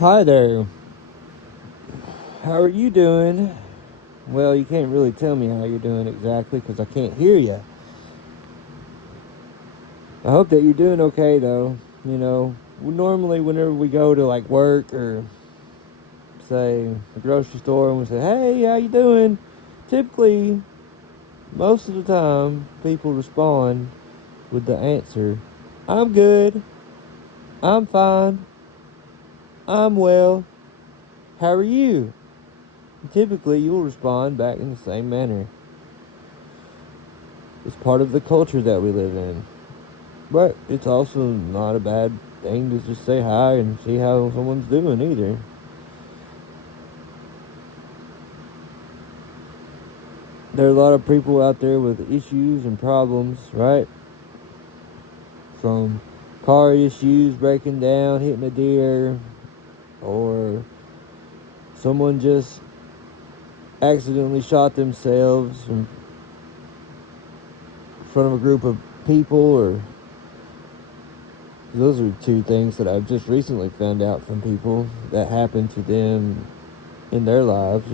Hi there. How are you doing? Well, you can't really tell me how you're doing exactly because I can't hear you. I hope that you're doing okay though. Normally whenever we go to like work or say the grocery store and we say, "Hey, how you doing?" Typically, most of the time, people respond with the answer, "I'm good. I'm fine. I'm well. How are you?" Typically, you'll respond back in the same manner. It's part of the culture that we live in. But it's also not a bad thing to just say hi and see how someone's doing either. There are a lot of people out there with issues and problems, right? From car issues, breaking down, hitting a deer, or someone just accidentally shot themselves in front of a group of people, or those are two things that I've just recently found out from people that happened to them in their lives.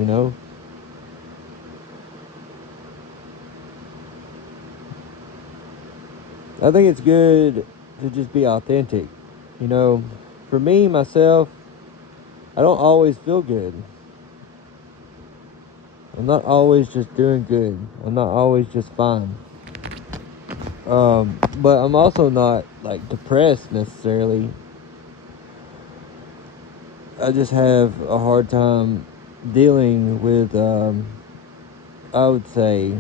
I think it's good to just be authentic. You know, for me, myself, I don't always feel good. I'm not always just doing good. I'm not always just fine. But I'm also not like depressed necessarily. I just have a hard time dealing with, I would say,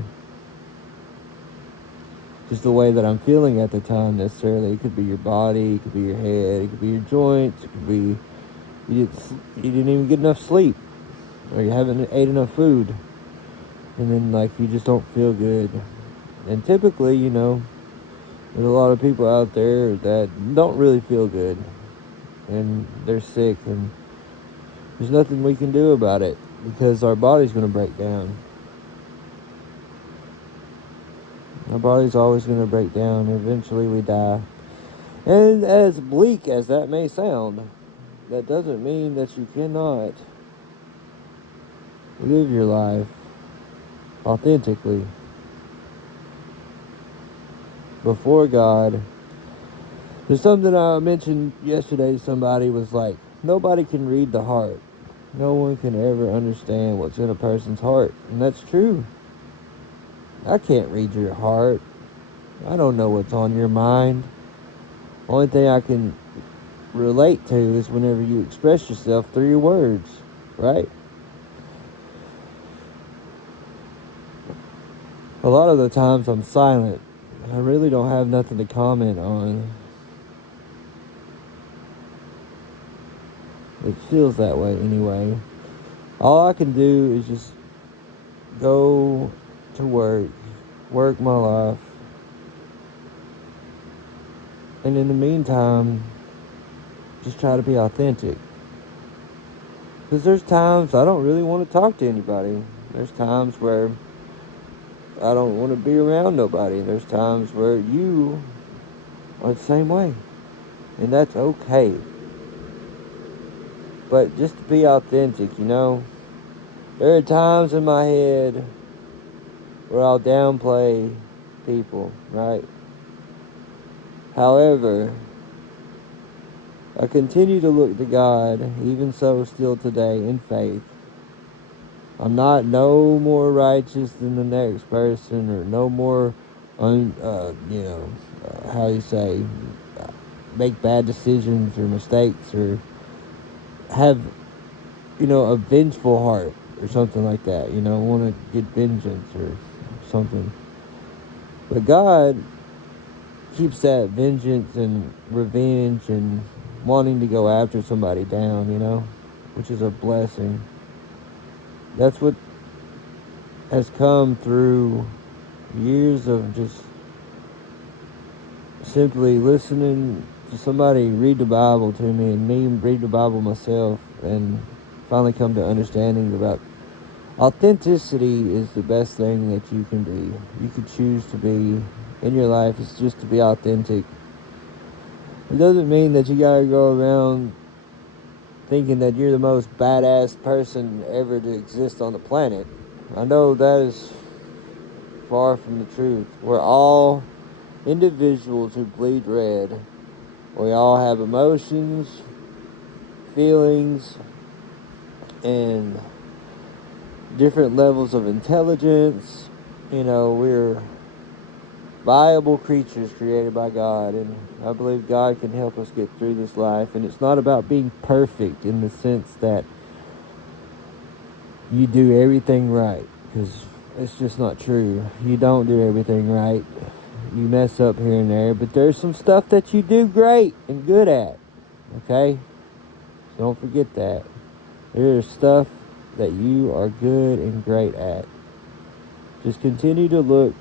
just the way that I'm feeling at the time necessarily. It could be your body, it could be your head, it could be your joints, it could be you didn't even get enough sleep, or you haven't ate enough food, and then like you just don't feel good. And typically, there's a lot of people out there that don't really feel good, and they're sick, and there's nothing we can do about it because our body's going to break down. Our body's always going to break down. Eventually, we die. And as bleak as that may sound, that doesn't mean that you cannot live your life authentically before God. There's something I mentioned yesterday to somebody was like, nobody can read the heart. No one can ever understand what's in a person's heart. And that's true. I can't read your heart. I don't know what's on your mind. Only thing I can relate to is whenever you express yourself through your words, right? A lot of the times I'm silent. I really don't have nothing to comment on. It feels that way anyway. All I can do is just go to work my life, and in the meantime, just try to be authentic. Because there's times I don't really want to talk to anybody. There's times where I don't want to be around nobody. There's times where you are the same way. And that's okay. But just to be authentic. There are times in my head where I'll downplay people, right? However, I continue to look to God, even so still today, in faith. I'm not no more righteous than the next person, or no more, how you say, make bad decisions or mistakes, or have, a vengeful heart or something like that. Want to get vengeance or something. But God keeps that vengeance and revenge and wanting to go after somebody down, which is a blessing. That's what has come through years of just simply listening to somebody read the Bible to me and me read the Bible myself, and finally come to understanding about authenticity is the best thing that you can be. You could choose to be in your life. It's just to be authentic. It doesn't mean that you gotta go around thinking that you're the most badass person ever to exist on the planet. I know that is far from the truth. We're all individuals who bleed red. We all have emotions, feelings, and different levels of intelligence. We're viable creatures created by God, and I believe God can help us get through this life. And it's not about being perfect in the sense that you do everything right, because it's just not true. You don't do everything right. You mess up here and there, but there's some stuff that you do great and good at. Okay? So don't forget that. There's stuff that you are good and great at. Just continue to look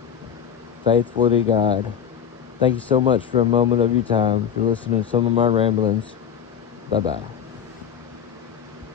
faithful to God. Thank you so much for a moment of your time, for listening to some of my ramblings. Bye-bye.